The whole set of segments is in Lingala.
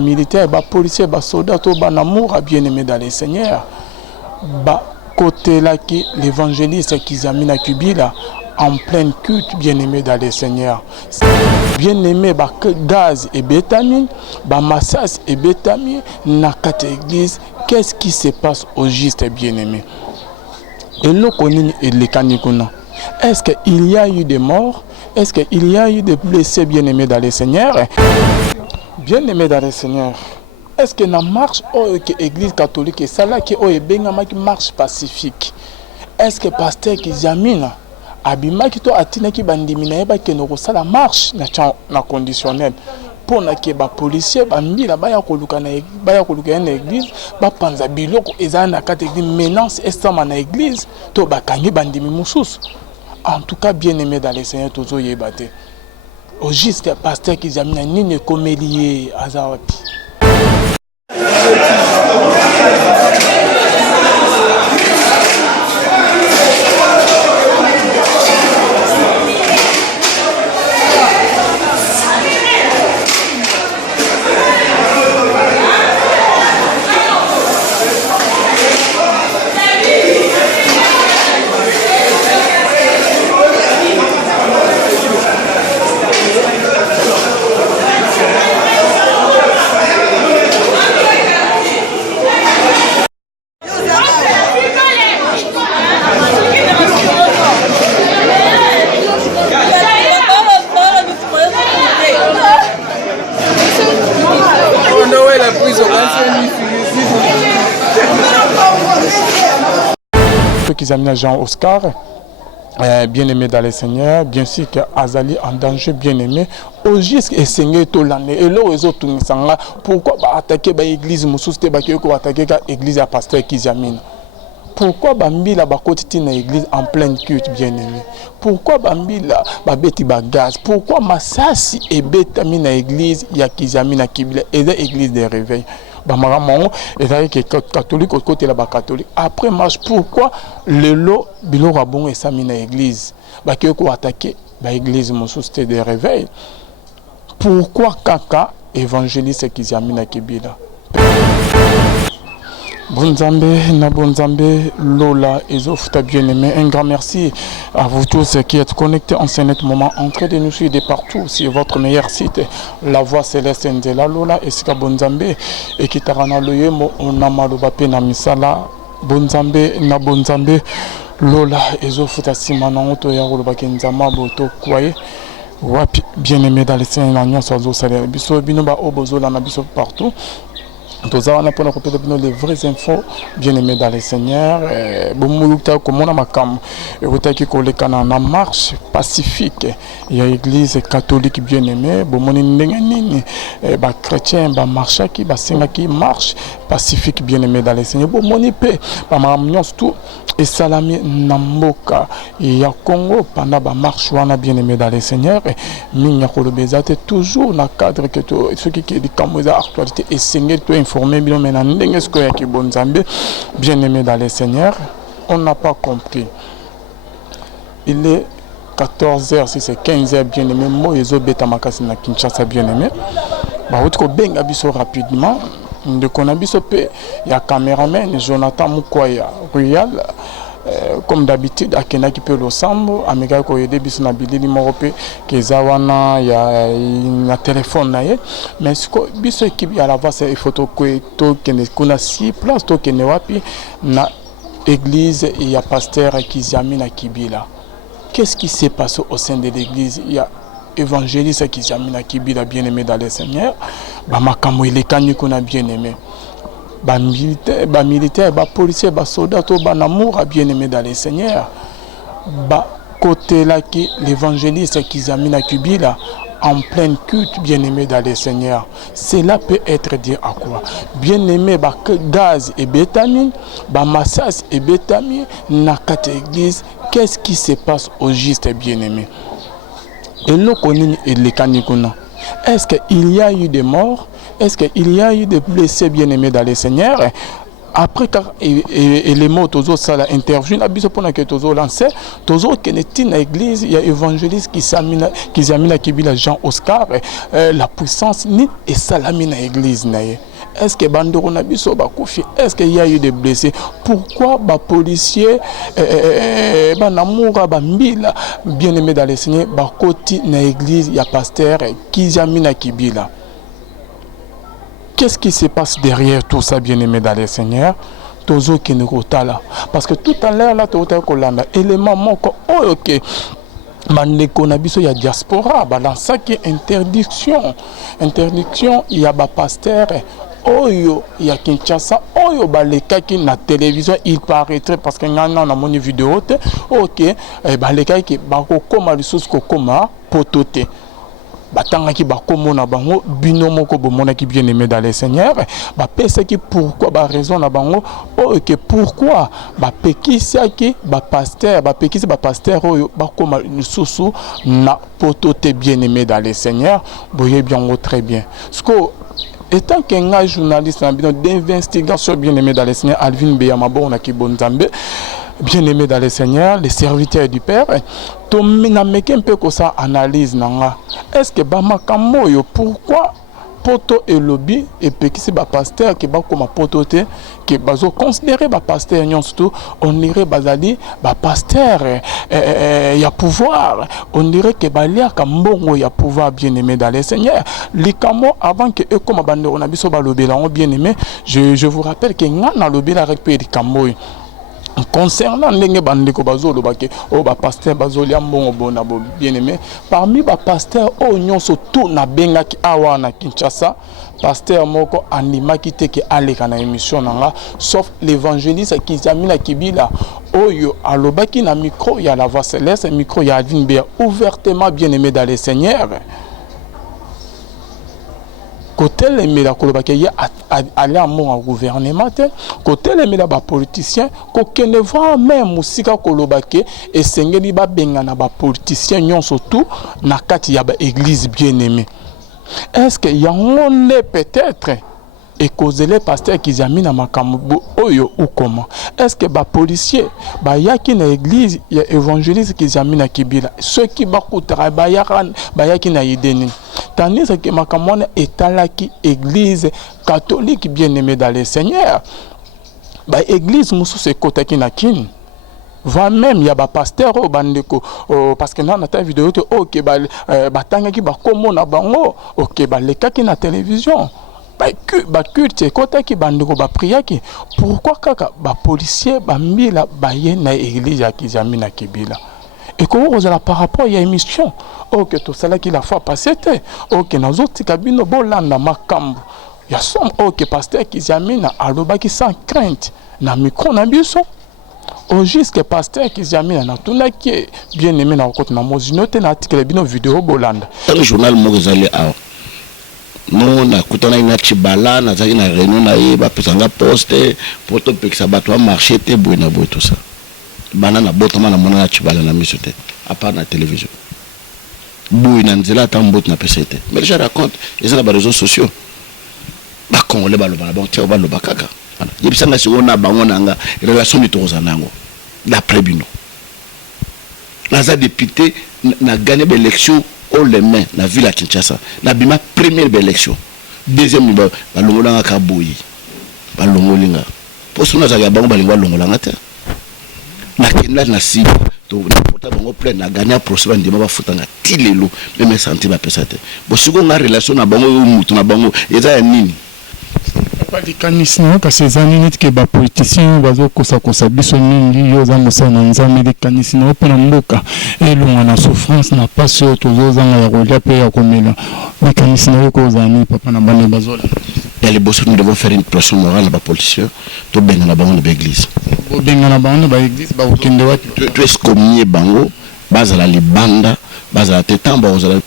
militaires, policiers, soldats, amour bien-aimé dans les seigneurs. Côté là qui l'évangéliste qui examine à Kubila en pleine culte bien-aimé dans les seigneurs. Bien-aimé, gaz et bétamine, massage et bétamine, nakate église, qu'est-ce qui se passe au juste bien-aimé? Et nous connaissons les canicuna. Est-ce qu'il y a eu des morts? Est-ce qu'il y a eu des blessés bien-aimés dans les seigneurs? Bien-aimés dans les seigneurs. Est-ce que la marche que l'église catholique est celle qui est marche pacifique? Est-ce que pasteur qui examine abima qui to atina qui bandimina ba que nous la marche na conditionnel pour na que ba policier ba mbila ba ya koluka na église ba panza biloko eza na catégorie menace estama na église to ba kangi bandimi mususu. En tout cas bien aimé dans les seigneurs tozo yebate. Au juste pasteur qui examine nini komelie azawapi. Ceux qui examinent Jean-Oscar, bien-aimé dans les seigneurs, bien sûr que Azali en danger, bien-aimé, au juste et seigneur tout l'année. Et là, les autres, pourquoi attaquer l'église, attaquer l'église à pasteur qui examine? Pourquoi Bambila bakotiti na église en pleine culte bien-aimé? Pourquoi Bambila babeti bagaz? Pourquoi Massasi et Betami na église ya kizami na Kibila et l'église des réveils? Bamaramon et que catholique au côté là-bas catholique. Après marche pourquoi le lot bilo rabon et sami na église? Bakeko attaquer ba église mon société des réveils. Pourquoi kaka évangéliste kizami na Kibila? Bonzambe, Lola et Zofta bien-aimé. Un grand merci à vous tous qui êtes connectés en ce net moment, en train de nous suivre de partout sur votre meilleur site, La Voix Céleste Ndela Lola et Sika Bonzambe et qui tarana loyemo onamalubape na misala Bonzambe na Bonzambe Lola et Zofta simana oto ya rolobake nzama boto kwaye. Wapi bien-aimé dans les scènes na sozo salaire biso binoba obozola na biso partout. Tous les vraies infos bien-aimés dans les seigneurs. Comme on a makam, et qui na marche pacifique. Il y a l'église catholique bien-aimée. Bomoni chrétien, marche qui, qui marche pacifique bien-aimé dans les seigneurs. Bomoni pe, tout et salami namboka. Il y a Congo pendant la marche bien-aimé dans les seigneurs. Minya kolobezate toujours dans le cadre que ceux qui dit comme actualité et seigneur tout informé bien aimé dans les seigneurs. On n'a pas compris. Il est 14h, si c'est 15h bien aimé. Moi, ils ont bêta makasi na Kinshasa bien aimé. Bah, autre benga biso rapidement. De Konabiso P, il y a caméraman Jonathan Mukwaya Royal. Comme d'habitude, à Kena qui peut l'ensemble, Amiga Koyede Bisona Bilili Morope, Kezawana, il y a un téléphone, mais ce que Biso équipe, il y a la voix, c'est une photo qu'on a 6 places, qu'on a na église, il y a pasteur qui examine à Kibila. Qu'est-ce qui s'est passé au sein de l'église? Il y a évangéliste qui examine à Kibila, bien aimé dans les seigneurs, Bamakamo, il est connu qu'on a bien aimé. Militaires, policiers, soldats, amour bien aimé dans les seigneurs. Côté là qui l'évangéliste qui examine à Kubila en pleine culte bien aimé dans les seigneurs. Cela peut être dit à quoi? Bien aimé, gaz et bétamine, massage et bétamine, nakate église. Qu'est-ce qui se passe au juste bien aimé? Et nous connaissons les canicuna. Est-ce qu'il y a eu des morts? Est-ce qu'il y a eu des blessés bien-aimés dans les seigneurs? après car les mots tozo ça la interview na biso pona que tozo lancer tozo keneti na église il y a évangéliste qui s'amina kibila Jean Oscar la puissance ni et salami na église na ye. Est-ce que bandoro na biso ba kofi, est-ce qu'il y a eu des blessés? Pourquoi ba policier ba namoura ba mbila bien-aimé dans le Seigneur ba koti na église ya pasteur Kizamina Kibila? Qu'est-ce qui se passe derrière tout ça, bien-aimé dans le Seigneur? Tozo qui nous là. Parce que tout à l'heure, là, tu as un élément moko. Oh, ok. Mandeko na biso ya diaspora, balança qui interdiction. Interdiction, il y a ba pasteur. Oyo, il y a Kinshasa. Oyo, baleka qui na télévision, il paraîtrait parce que n'a mon vidéo. Ok, baleka qui bako koma lisusu ko koma potote. Batanga ki bakomo na bango binomo ko bomona ki bien aimé dans le Seigneur ba pesa ki pourquoi ba raison na bango oh que pourquoi ba pekisa ki ba pasteur oyo bakoma lisusu na potote bien aimé dans le Seigneur boye bien très bien ce que étant qu'un journaliste d'investigation bien aimé dans le Seigneur Alvin Beyamabo na ki bonzambe bien-aimé dans le Seigneur, les serviteurs du Père, tu m'as un peu comme ça analyse nanga. Est-ce que bamakambo pourquoi poto et lobby et puis qui c'est ba pasteur qui ba comme potote qui bazo considérer ba pasteur nyon surtout on irait bazali ba pasteur y a pouvoir on dirait que balia kambongo y a pouvoir bien-aimé dans le Seigneur likamo avant que eux comme bandero na biso ba lobela bien-aimé je vous rappelle que ngana lobela récupérer likamo concernant les bandeko bazolo bake o ba pasteur bazoli ambongo bona bo bien-aimé parmi ba pasteur o nyonso tout na benga ki awa na Kinshasa pasteur moko animaki te ke aleka na émission nanga sauf l'évangéliste Kizamina Kibila oyo alobaki na micro ya la voix céleste micro ya Alvin Bea ouvertement bien-aimé dans le Seigneur. Côté les médias qui aller en mon gouvernement, côté les médias politiciens, qu'on ne voit même musika kolobake et sengeli ba bengana ba politiciens nyon surtout na kati ya ba église bien-aimée. Est-ce que y a on est peut-être et cause les pasteurs qui zamina makambo oyo ou comment? Est-ce que ba policier ba yaki na église ya évangéliste qui zamina kibila ceux qui ba kutara ba yaki na yideni tandis que makamone etalaki église catholique bien-aimée dans le Seigneur ba église musu se kotaki na kin va même y a ba pasteur au bandeko parce que dans ta vidéo OK ba tangaki ba komo na bango OK ba lekaki na télévision ba culte kotaki bandeko ba priaki pourquoi kaka ba policier ba mbila ba ye na église ya Kizamina Kibila et comment vous allez par rapport à l'émission ok tout cela qui la fois passé ok nous autres cabine bolanda makambo ya som ok pasteur Kizamina alobaki sans crainte na micro na biso au jusque pasteur Kizamina na tuna qui bien aimé na côté na mozinote na article bino vidéo bolanda le journal mozali a non na kutana ina chibala na zaki na réunion na ye ba pesanga poste poto pekisa bato a marché te boina boy tout ça banana botama na mona na chibala na misote à part na télévision boina nzela tambot na PCT mais je raconte ils ont les réseaux sociaux ba congolais ba loba bon tiens ba loba kaka yebisanga si ona bango nanga relation ni toza nango d'après bino naza député na gagné l'élection au les mains la ville à Kinshasa na bima première élection deuxième ba longolanga ka boyi ba longolinga pour sona za bango ba lingwa longolanga te na kenda na si to na porta bango plein na gagner procès ba ndima ba futanga tilelo même santé ba pesa te bo siko nga relation na bango mutu na bango eza ya nini pas de canisno parce que zanini que ba politicien bazo kosa biso mingi yo za mosana nzambe de canisno pona mboka elonga na souffrance na passe to zo zanga ya kolia pe ya komela les canisno ko zani papa na bande bazola et les boss nous devons faire une pression morale ba politicien to benga na bango na église bo benga na bango na église ba okende wati to escomnier bango bazala libanda bazala tetamba bazala.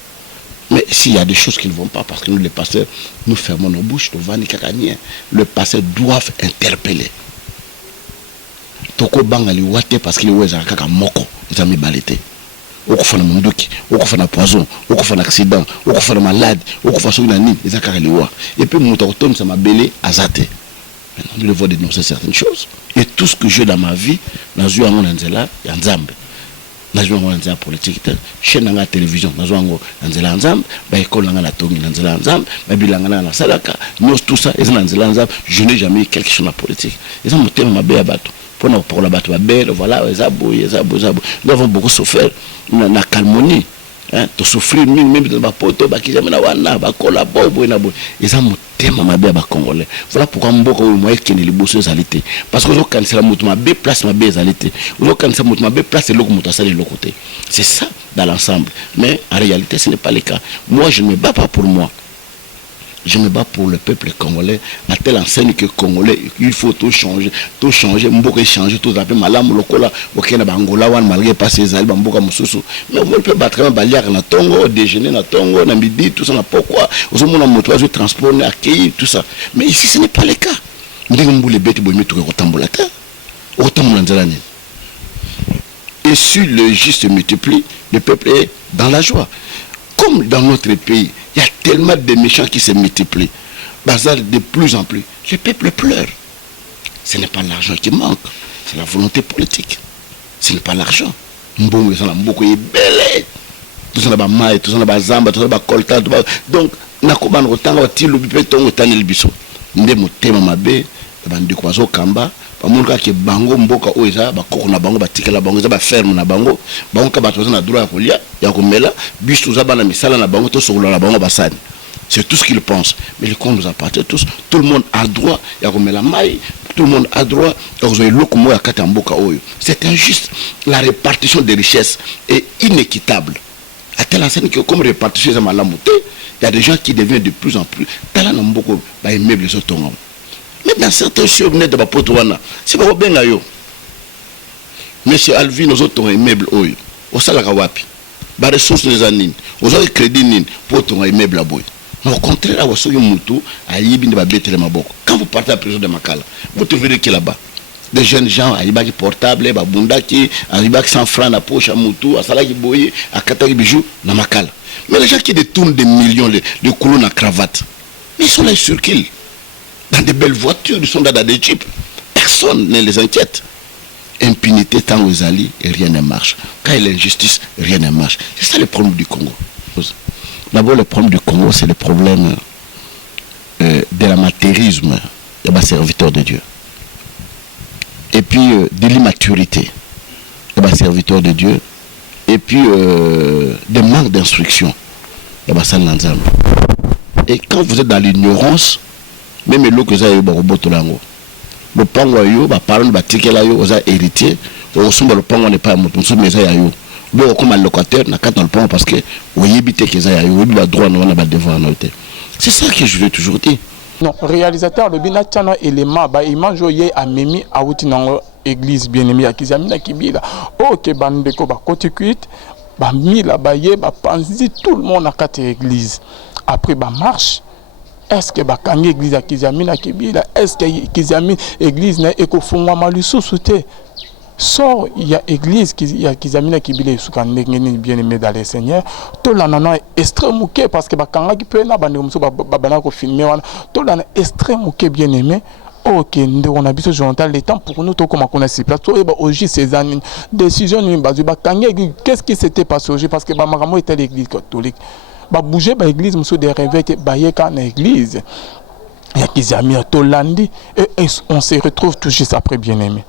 Mais s'il y a des choses qui ne vont pas, parce que nous, les pasteurs, nous fermons nos bouches, nous vendons cacanien, le pasteur doit interpeller. Toko bangali wate parce qu'il y a kaka moko, ils ont mis balité. Oko fana munduki, oko fana poison, oko fana accident, oko fana malade, oko fana nani, ils ont kaka liwa. Et puis mon automne ça m'a belé azate. Nous devons dénoncer certaines choses. Et tout ce que j'ai dans ma vie, dans le Nzela, il y a Nzambe. Dans le politique, chez la télévision, dans le Nzela Nzambe, l'école la Tongi Nzela Nzambe, Bilangana la Salaka, nous tout ça, je n'ai jamais eu quelque chose dans la politique. Ils ont monté ma belle bateau. Pour la bateau, voilà, nous avons beaucoup souffert. La calmonie. To souffrir même dans ma poto qui jamais na wana ba collabo na bo eza motema mabe ba congolais voilà pourquoi mboka o moye kene liboso zalité parce que quand c'est la moto mabe place mabe zalité ou quand c'est moto mabe place le moto ça de l'autre côté c'est ça dans l'ensemble mais en réalité ce n'est pas le cas. Moi je ne me bats pas pour moi, je me bats pour le peuple congolais, à telle enseigne que congolais, il faut tout changer, mboka changer, tout ça, malam lokola, okena bangola wan malgré pas ses albes, mboka mususu. Mais on peut battre un baliar na tongo, déjeuner na tongo, na midi, tout ça, na pourquoi, aux hommes na moto, je transport, accueillir, tout ça. Mais ici ce n'est pas le cas. Et si le juste se multiplie, le peuple est dans la joie. Comme dans notre pays, il y a tellement de méchants qui se multiplient. Bazar de plus en plus. Le peuple pleure. Ce n'est pas l'argent qui manque, c'est la volonté politique. Ce n'est pas l'argent. Donc, bamonka ke bango mboka oza bakoko na bango batikela bango za ba ferme na bango bango bato na droit ya kolia ya komela biso za bana misala na bango to sokola na bango basani. C'est tout ce qu'ils pensent. Mais le compte nous appartient tous. Tout le monde a droit ya komela mai, tout le monde a droit ya kozoy lokomo ya kata mboka oyo. C'est injuste. La répartition des richesses est inéquitable. À telle enseigne que comme répartition za malamu te, il y a des gens qui deviennent de plus en plus talent mboka ba immeuble so tonga. Mais dans certains choses, de la Potowana, c'est pas bien yo. Monsieur Alvin, nous autres un immeuble oyo. Au Salakawapi. Ba ressources les anines. Aux autres crédits nin pour ton immeuble à boy. Mais au contraire, à Wasoyo Moutou, à Yibin de Babete le Maboko. Quand vous partez à la prison de Makala, vous trouverez qui là-bas. Des jeunes gens, à Ibaki portable, à Bundaki, à Ibaki 100 francs à poche à Moutou, à Salaki Boye, à Katari Bijou, dans Makala. Mais les gens qui détournent des millions de colonnes à cravate, mais ils sont là sur qui? Dans des belles voitures, ils sont dans des jeeps. Personne ne les inquiète. Impunité tant aux alliés et rien ne marche. Quand il y a l'injustice, rien ne marche. C'est ça le problème du Congo. D'abord, le problème du Congo, c'est le problème de l'amateurisme des serviteurs de Dieu. Et puis de l'immaturité des serviteurs de Dieu. Et puis des manques d'instruction. Et quand vous êtes dans l'ignorance, même le que ça y est roboto lango le pango yo ba parole ba tikela yo oza héritier o sumba le pango n'est pas moto mais ça yo bo comme locataire na quand le pango parce que o yebite que ça yo ba droit na ba devoir na té. C'est ça que je veux toujours dire. Non, réalisateur le bina tchana élément ba image yé a memi a wuti nango église bien-aimée à Kizamina Kibila. OK bande ko ba côté cuite ba mila ba yé ba panzi tout le monde à quatre église. Après ba marche. Est-ce que bakangi église à Kizamina Kibila? Est-ce que Kizamina église na ekofungwa malusu souté? Sort il y a église qui a Kizamina Kibila sukande ngeni bien-aimé dans le Seigneur. To la nana extrême mouké parce que bakanga ki pe na bande muso babana ko filmer wana. To la extrême mouké bien-aimé. OK, on a besoin de le temps pour nous to comme on a si place. To ba oji ces années décision ni bazu bakangi qu'est-ce qui s'était passé aujourd'hui parce que ba maramo était l'église catholique. Ba bouger ba église monsieur de réveil ba yeka na église ya Kizami Tolandi et on se retrouve tout juste après bien-aimé.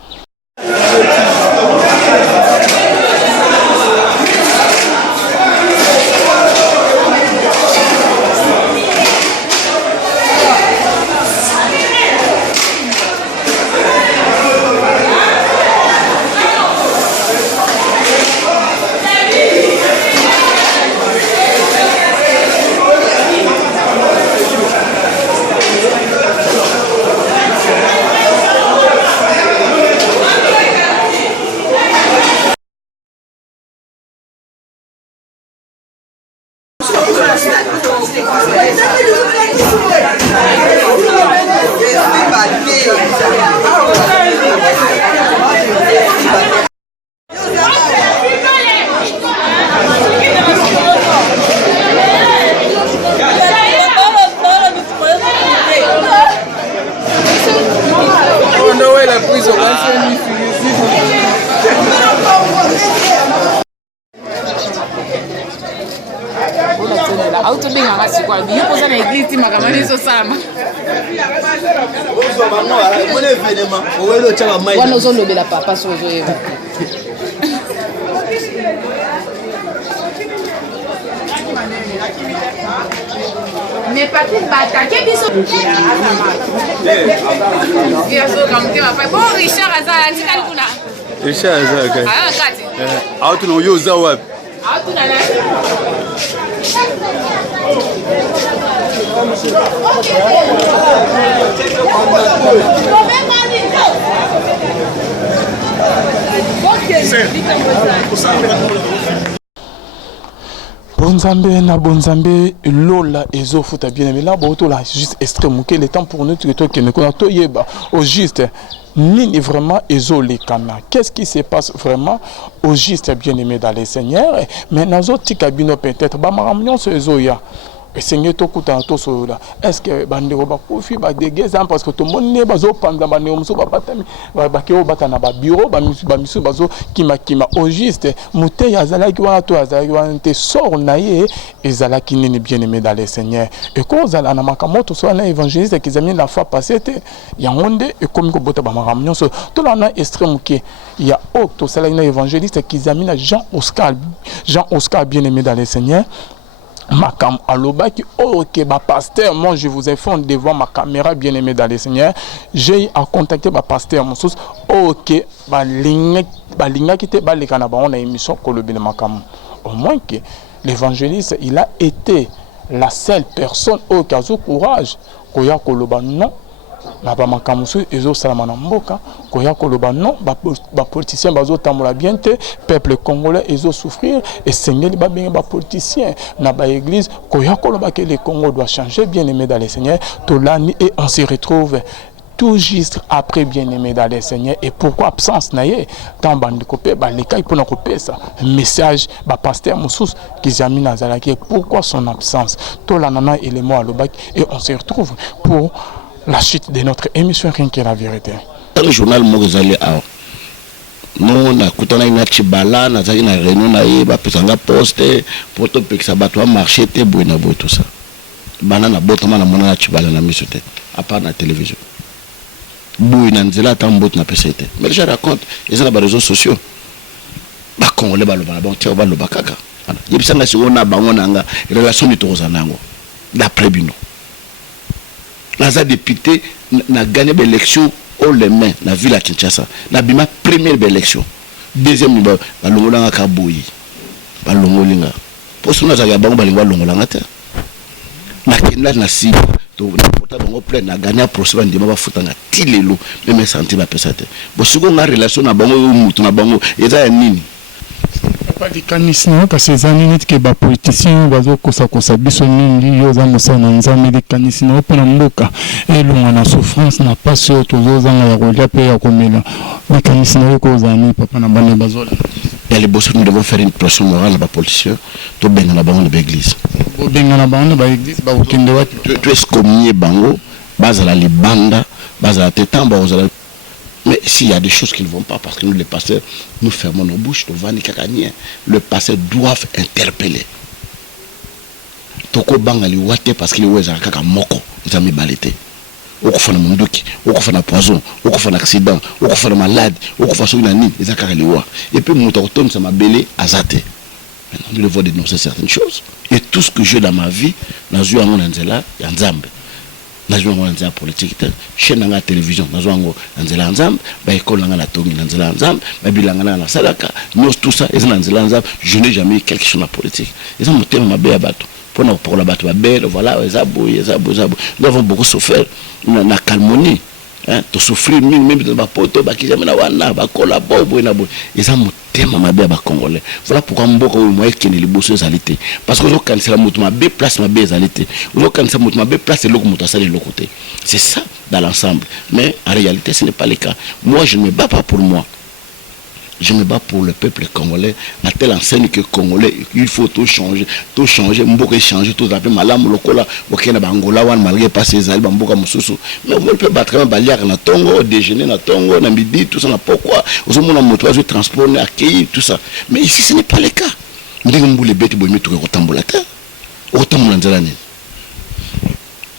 makamani so sama wana ozolobela papa so ozoyeba mais papi batake biso bon Richard azala ntikali kuna Richard azala kati autuna uyo uza wapi autuna na Bonzambe na bonzambe lola ezo futa bien aimé là boto là juste extrême que le temps pour nous que toi qui ne connais pas yeba au juste ni vraiment ezo les kana qu'est-ce qui se passe vraiment au juste bien aimé dans les seigneurs mais nazo tikabino peut-être ba maramnion so ezo ya et seigneur to kuta to so là est-ce que bande ko ba kofi ba dégeza parce que tout le monde ne bazo panda ba ne omso ba patami ba ke o batana ba bureau ba misu bazo kima au juste muté yazala ki wa to yazala ki wa te sort naie ezala ki nini bien aimé dans les seigneurs et ko zala na makamoto so na évangéliste qui zamini la fois passée te ya ngonde et comme ko bota ba maramnyo so to la na extrême qui ya to sala na évangéliste qui zamina Jean Oscar bien aimé dans les seigneurs Makam Alobaki, ok, bah pasteur, moi je vous informe devant ma caméra bien aimée dans les seigneurs, j'ai à contacter ma pasteur mon sous, ok, bah linga qui était bah les canabas on a émission Kolobine Makam, au moins que l'évangéliste il a été la seule personne au cas où courage, koya Koloba non. Na ba makamusu ezo salama na mboka koya koloba non ba politicien bazo tamola bien te peuple congolais ezo souffrir et seigneur ba bien ba politicien na ba église koya koloba que le Congo doit changer bien aimé dans les seigneurs tolani et on se retrouve tout juste après bien aimé dans les seigneurs et pourquoi absence naie tant bande copé ba les cas pour na copé ça message ba pasteur Moussous qui zamine azalaki pourquoi son absence tolanana élément à l'obak et on se retrouve pour la suite de notre émission Rien que la vérité. Dans le journal Mogozali Ao, nous na kutana ina chibala na zaki na réunion na yeba pesanga poste poto pekisa bato marché te buena bo tout ça. Banana botama na mona na chibala na misote à part na télévision. Buena nzela tambot na pesete. Mais je raconte, ils ont les réseaux sociaux. Ba Congolais ba loba ba tia ba loba kaka. Yebisanga singona bango nanga relation ni tozanango. D'après bino. Naza député n'a gagné l'élection au les mains la ville à Kinshasa la bima première élection deuxième ba longolanga kaboyi ba longolinga pour ça naza ya bango ba lingwa longolanga te na kenda na si to na porta bango plein na gagné procès ba ndima ba futanga tilelo même santé ba pesa te bo siko nga relation na bango mutu na bango eza ya nini Pas canisno parce que les minutes que les politiciens bazo kosa biso mingi yoza mosana nzambe de canisno pour mboka et longa na souffrance na pas sur tous zanga ya kolia pe ya komela les canisno ko zani papa na bane bazola et les boss nous devons faire une pression morale à les politiciens to benga na bango de l'église benga na bango ba église ba okende watu tu es commis bango bazala libanda bazala tetamba bazala. Mais s'il y a des choses qui ne vont pas, parce que nous, les pasteurs, nous fermons nos bouches, le pasteur doit interpeller. Toko bangali wate parce qu'il y a un moko, ils ont mis balité. Au fait, munduki, au fait, poison, au fait, accident, au fait, malade, au fait, nani, ils ont et puis, mon autochtone, ça m'a belé à zate. Maintenant, nous devons dénoncer certaines choses. Et tout ce que j'ai dans ma vie, dans un monde, il y a un zambe. Nazwa ngo nzela politique te chaîne nga télévision nazwa ngo nzela nzambe ba école nga na tongi nzela nzambe ba bilanga na salaka nous tout ça ezana nzela nzambe je n'ai jamais eu quelque chose na politique ezana motema mabe ya bato pour la bato ba belle voilà ezabo nous avons beaucoup souffert na calmonie hein to souffrir même dans ba poto ba kijame na wana ba collabo boina bo ezana motema mabe ba congolais voilà pourquoi mboko o moye kene liboso ezalité parce que zo kanisela mutu mabe place mabe ezalité zo kanisela mutu mabe place loko mutu asali lokote c'est ça dans l'ensemble mais en réalité ce n'est pas le cas moi je ne me bats pas pour moi je me bats pour le peuple congolais à telle enseigne que congolais il faut tout changer mboka changer tout appelé malamu lokola okena bangola wan malgré pas ces albes mboka mususu mais on peut battre même baliar na tongo déjeuner na tongo na midi tout ça na pourquoi aux mon moto à transport accueillir tout ça mais ici ce n'est pas le cas ndenge mbule beti boy metuka kotambola ta otambola nzela ni.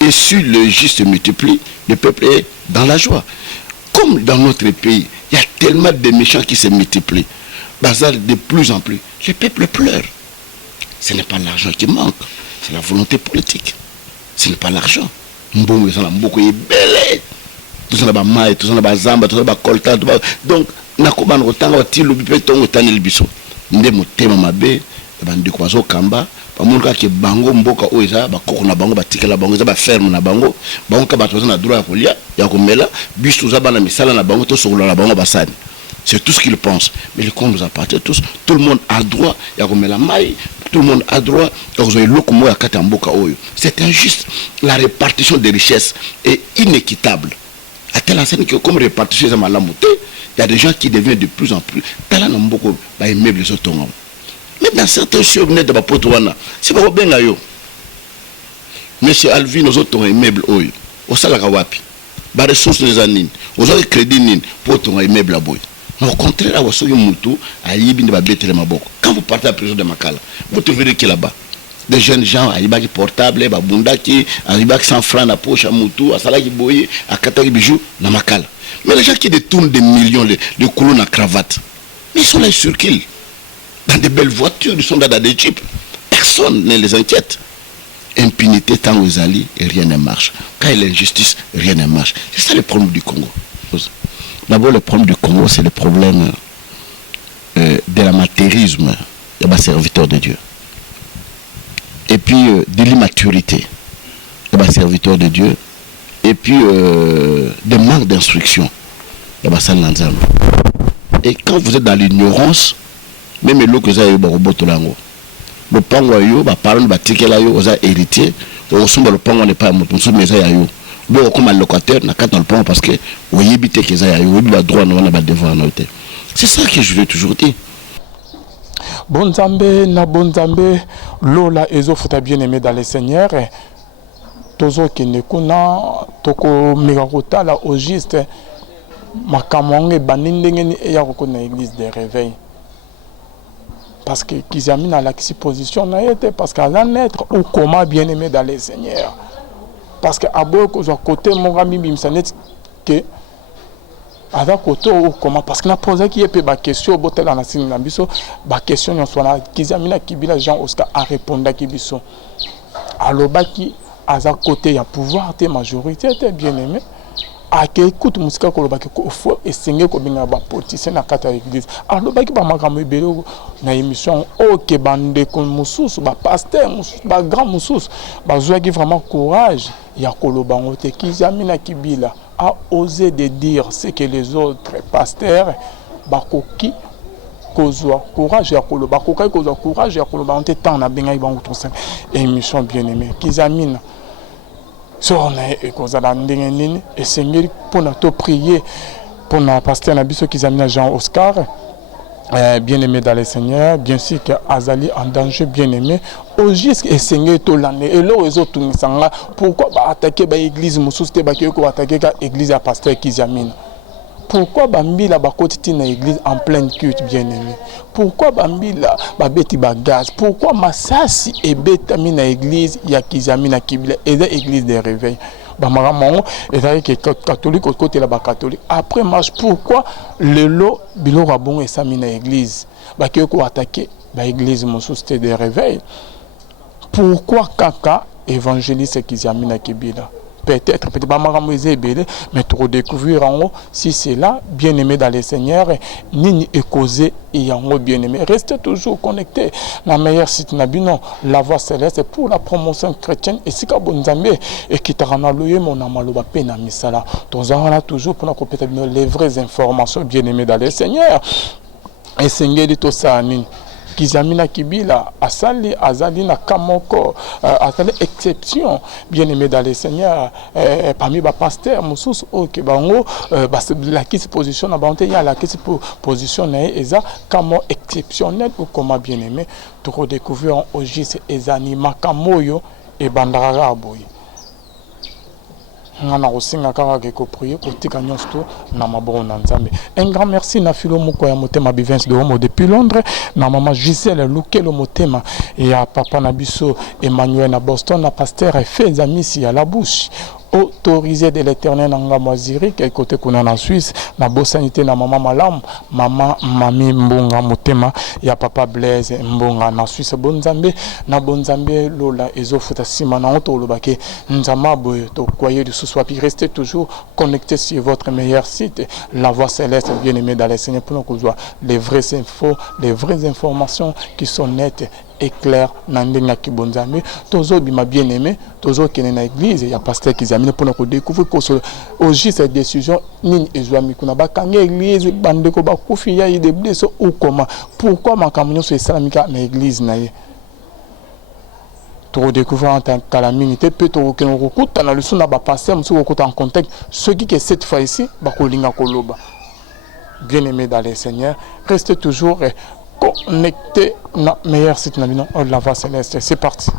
Et si le juste se multiplie, le peuple est dans la joie. Comme dans notre pays, il y a tellement de méchants qui se multiplient. Bazar de plus en plus. Le peuple pleure. Ce n'est pas l'argent qui manque, c'est la volonté politique. Ce n'est pas l'argent. Donc, nakoban otanga watilo bipe tongo tanel biso nde motema mabe bandi kwazo kamba bamuka ke bango mboka oza bakoko na bango batikela bango za ba ferme na bango ka bato na droit ya kolia ya komela biso za bana misala na bango to sokolo na bango basani. C'est tout ce qu'ils pensent. Mais le compte nous appartient tous. Tout le monde a droit ya komela mai, tout le monde a droit ya kozoy lokomo ya kata mboka oyo. C'est injuste. La répartition des richesses est inéquitable. À telle enseigne que comme répartition des malamoté, il y a des gens qui deviennent de plus en plus talent beaucoup ba immeuble so tonga. Mais dans certains choses de ba potwana, c'est pas bien yo. Monsieur Alvin nous autres immeuble oyo. Au salaka wapi. Ba ressources les anines. Aux autres crédits nin pour ton immeuble à boy. Au contraire, à Wasoyo Moutou, à Yibin de Babette Maboko. Quand vous partez à la prison de Makala, vous trouverez qui là-bas. Des jeunes gens à Ibaki portable, à Bundaki, à Ibaki 100 francs à poche à Moutou, à Salaki Boye, à Katari Bijou, à Makala. Mais les gens qui détournent des millions, les colonnes à cravate, mais ils sont là, ils circulent. Dans des belles voitures, ils sont dans des jeeps. Personne ne les inquiète. Impunité tant aux alliés et rien ne marche. Quand il y a l'injustice, rien ne marche. C'est ça le problème du Congo. D'abord, le problème du Congo, c'est le problème de l'amateurisme des serviteurs de Dieu. Et puis de l'immaturité des serviteurs de Dieu. Et puis des manques d'instruction. Et quand vous êtes dans l'ignorance, même l'eau que vous avez eu, le pango yo ba parole ba tikela yo oza héritier o somba le pango n'est pas moto so meza ya yo bo comme locataire na kata le pango parce que oyebite ke za ya yo ba droit na ba devoir na yote. C'est ça que je veux toujours dire. Bonzambe na bonzambe lola ezo futa bien aimé dans le Seigneur tozo kene kuna toko megakota la au juste makamonge banindengeni eya ko na église des réveils. Parce que qu'ils amènent à la position parce qu'à la naître ou comment bien aimé dans les seigneurs. Parce que à beau côté mon ami bimsanet que à la côté ou comment parce que na posé qui est peu ba question botel na signe na biso ba question on soit là qu'ils amènent à kibila Jean Oscar à répondre à kibiso. Alors ba qui à la côté il y a pouvoir te majorité était bien aimé. A que écoute musika ko lobaki ko fo esengé ko binga ba politicien na kata église alors baki ba makambo ebelo na émission OK bande ko mususu ba pasteur mususu ba grand mususu ba zoaki vraiment courage ya ko lobango te kizamina kibila a osé de dire ce que les autres pasteurs ba koki kozwa courage ya ko loba kokai kozwa courage ya ko loba on te temps na binga bango tout ça émission bien aimé kizamina so on est kozala ndenge nini et seigneur pour nous prier pour nos pasteur na biso qui amène Jean Oscar bien aimé dans le Seigneur bien sûr que Azali en danger bien aimé au juste et seigneur to l'année et là les autres nisanga pourquoi ba attaquer ba église mususu te ba ko attaquer ka église à pasteur qui amène. Pourquoi Bambila bakotiti na église en pleine culte bien-aimé? Pourquoi Bambila babeti bagaz? Pourquoi Masasi et betami na église ya kizami na kibila et l'église des réveils? Bamaramongo et que catholique au côté là ba catholique. Après marche pourquoi le lot bilo rabon et sami na église? Ba ko attaquer ba église mosuste des réveils. Pourquoi kaka évangéliste kizami na kibila? Peut-être pas m'aramoiser mais trop découvrir en haut si c'est là bien aimé dans les seigneurs ni et causé et en haut bien aimé restez toujours connectés la meilleure site nabino la voix céleste pour la promotion chrétienne et si kabonzambe et qui t'a ranaloyé mon amaloba pena misala tous en là toujours pour la compéter les vraies informations bien aimé dans les seigneurs et seigneur de tout ça Kizamina Kibila, Asali, Azali, Nakamoko, Asali, exception, bien aimé dans les seigneurs, parmi les pasteurs, Moussous, ok, bango, la qui se positionne, il y a la qui se positionne, et ça, comment exceptionnel ou comment bien aimé, tout redécouvrir au gis, et Zanima, Kamoyo, et Bandara Boy. ngana kosinga kaka ko prier ko tika nyonso na maboko na Nzambe. Un grand merci na filo moko ya motema Bivens de Homo depuis Londres, na maman Gisèle Lukelo motema ya papa na biso Emmanuel na Boston, na pasteur Fez Amisi à la bouche. Autorisé de l'éternel en Gamaziri, qui est côté qu'on en Suisse, na bosanité na maman Malam, maman Mami Mbonga Motema, ya papa Blaise Mbonga na Suisse, Bonzambe, na Bonzambe, Lola, Ezofuta Simana, Otolobake, Nzamabo, to croyez du sous puis restez toujours connectés sur votre meilleur site, La Voix Céleste, bien aimé dans les Seigneurs, pour nous voir les vraies infos, les vraies informations qui sont nettes et clair nandinga kibonzami tozo bima bien aimé tozo kene na église ya pasteur kizamine pour nous découvrir que au juste cette décision nini ezwami kuna bakanga église bandeko bakufi ya de blessés ou comment pourquoi makamunyo so islamika na église na ye to découvrir en tant que calamité peut to kene rokuta na leçon na ba pasteur muso rokuta en contexte ce qui que cette fois ici bakolinga koloba bien aimé dans les Seigneurs restez toujours connecté na meilleur site na La Voix Céleste. C'est parti.